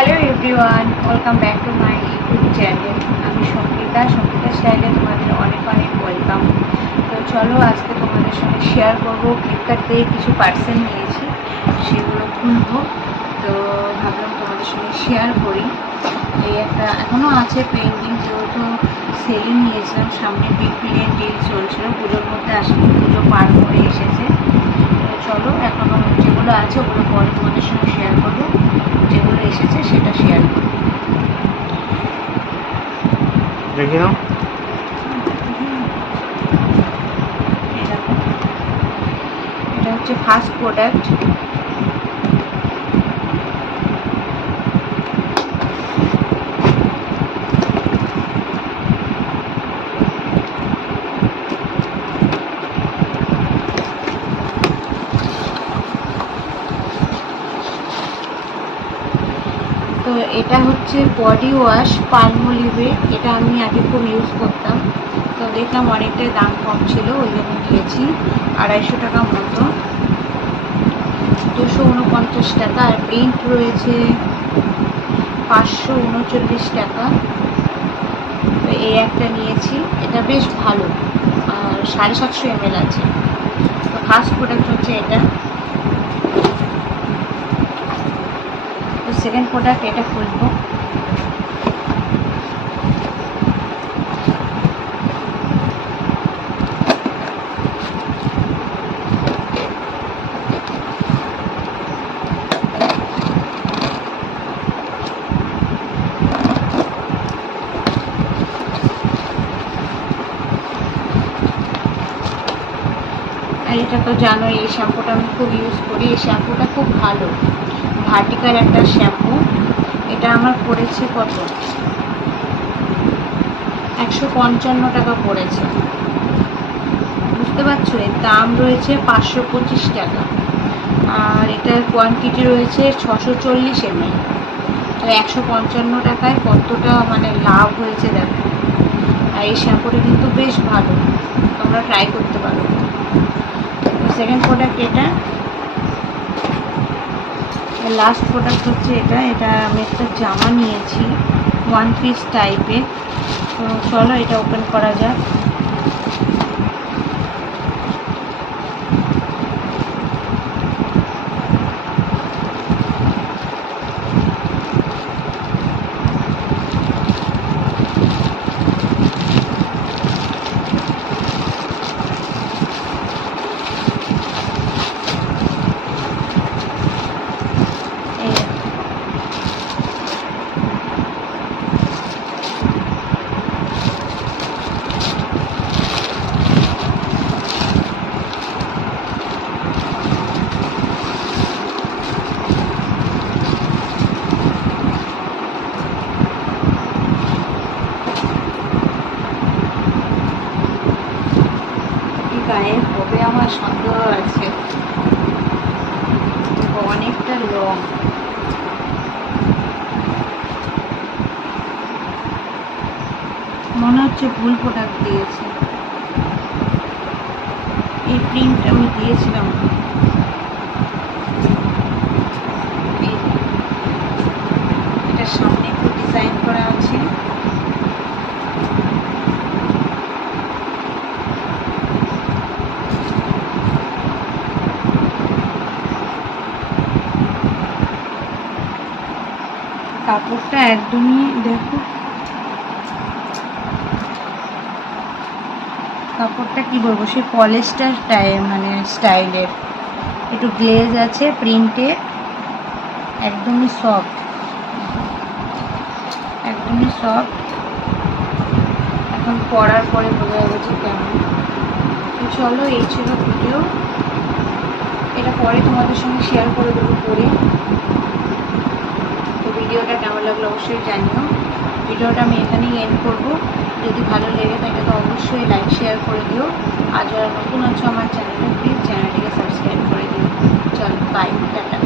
Hello everyone, welcome back to my YouTube channel. আমি সঙ্গীতা স্টাইলে তোমাদের অনেক অনেক ওয়েলকাম। তো চলো আজকে তোমাদের সঙ্গে শেয়ার করবো ফ্লিপকার্ট থেকে কিছু পার্সেল নিয়েছি, সেগুলো খুলবো। তো ভাবলাম তোমাদের সঙ্গে শেয়ার করি। এই একটা এখনও আছে পেন্ডিং, যেহেতু সেলিং নিয়েছিলাম, সামনে বিগ বিলিয়ন ডিল চলছিল, পুজোর মধ্যে আসলে পুজো পার করে এসেছে। তো চলো এখনও যেগুলো আছে ওগুলো পরে তোমাদের সঙ্গে শেয়ার করবো, যেগুলো এসেছে সেটা শেয়ার করবো। দেখি নাও। এটা হচ্ছে ফার্স্ট প্রোডাক্ট। তো এটা হচ্ছে বডি ওয়াশ পালমোলিভের। এটা আমি আগে খুব ইউজ করতাম, তো দেখলাম অনেকটাই দাম কম ছিল, ওই জন্য নিয়েছি। 250 টাকা মতো, 249 টাকা। আর প্রিন্ট রয়েছে 539 টাকা। তো এই একটা নিয়েছি, এটা বেশ ভালো, আর 750 ml আছে। তো ফার্স্ট প্রোডাক্ট হচ্ছে এটা। তো সেকেন্ড প্রোডাক্ট এটা খুলবো। আর এটা তো জানোই, এই শ্যাম্পুটা আমি খুব ইউজ করি। এই শ্যাম্পুটা খুব ভালো, ভার্টিক্যাল একটা শ্যাম্পু। এটা আমার পড়েছে কত, 155 টাকা পড়েছে। বুঝতে পারছো, এর দাম রয়েছে 525 টাকা। আর এটার কোয়ান্টিটি রয়েছে 640 ml। আর 155 টাকায় কতটা মানে লাভ হয়েছে দেখো। আর এই শ্যাম্পুটা কিন্তু বেশ ভালো, তোমরা ট্রাই করতে পারো। সেকেন্ড প্রোডাক্ট এটা। লাস্ট প্রোডাক্ট হচ্ছে এটা। এটা আমি একটা জামা নিয়েছি, ওয়ান পিস টাইপের। তো চলো এটা ওপেন করা যাক। গায়ে হবে আমার সন্দেহ আছে, অনেকটা লং। মনে হচ্ছে ভুল প্রোডাক্ট দিয়েছে। এই প্রিন্ট আমি দিয়েছিলাম, এটার সামনে একটু ডিজাইন করা আছে। কাপড়টা একদমই দেখো, কাপড়টা কি বলবো, সে পলিস্টার মানে স্টাইলের, একটু গ্লেজ আছে প্রিন্টে, একদমই সফট, একদমই সফট। এখন পরার পরে বোঝা যাবে যে কেমন। তো চলো, এই ছিল ভিডিও। এটা পরে তোমাদের সঙ্গে শেয়ার করে দেবো পরে। তো ভিডিওটা কেমন লাগলো অবশ্যই জানিও। ভিডিওটা আমি এখানেই এন্ড করবো। যদি ভালো লেগে থাকে তো অবশ্যই লাইক শেয়ার করে দিও। আর যারা নতুন আছো আমার চ্যানেলে, প্লিজ চ্যানেলটিকে সাবস্ক্রাইব করে দিও। চলো বাই, টাটা।